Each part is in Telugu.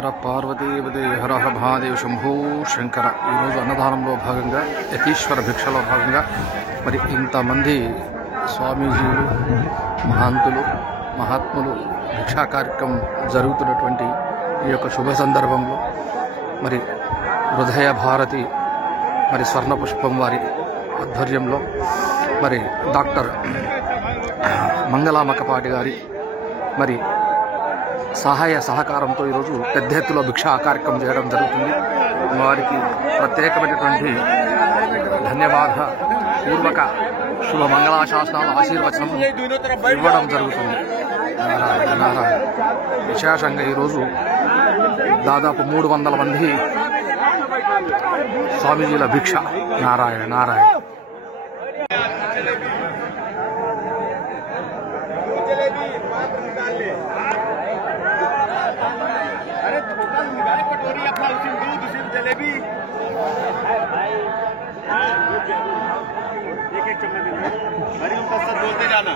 హర పార్వతీపతి హర హర మహాదేవ్ శంభూ శంకర. ఈరోజు అన్నదానంలో భాగంగా యతీశ్వర భిక్షలో భాగంగా మరి ఇంతమంది స్వామీజీలు, మహాంతులు, మహాత్ములు భిక్షా కార్యక్రమం జరుగుతున్నటువంటి ఈ యొక్క శుభ సందర్భంలో మరి హృదయ భారతి మరి స్వర్ణ పుష్పం వారి ఆధ్వర్యంలో మరి డాక్టర్ మంగళా మకపాటి గారి మరి సహాయ సహకారంతో ఈరోజు పెద్ద ఎత్తులో భిక్షా కార్యక్రమం చేయడం జరుగుతుంది. వారికి ప్రత్యేకమైనటువంటి ధన్యవాద పూర్వక శుభ మంగళాశాసనాలు ఆశీర్వచనం ఇవ్వడం జరుగుతుంది. నారాయణ నారాయణ. విశేషంగా ఈరోజు దాదాపు 300 మంది స్వామీజీల భిక్ష. నారాయణ నారాయణ. जलेबी एक चम्मच हरी उनका सब बोलते जाना.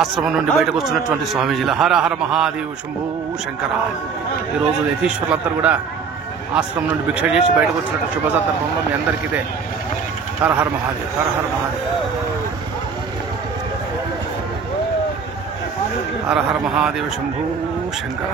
ఆశ్రమం నుండి బయటకు వస్తున్నటువంటి స్వామీజీల హర హర మహాదేవ్ శంభూ శంకర. ఈరోజు యతీశ్వరులందరూ కూడా ఆశ్రమం నుండి భిక్ష చేసి బయటకు వచ్చినటువంటి శుభ సందర్భంలో మీ అందరికీ ఇదే హర హర మహాదేవ్, హర హర మహాదేవ్, హర హర మహాదేవ్ శంభూ శంకర.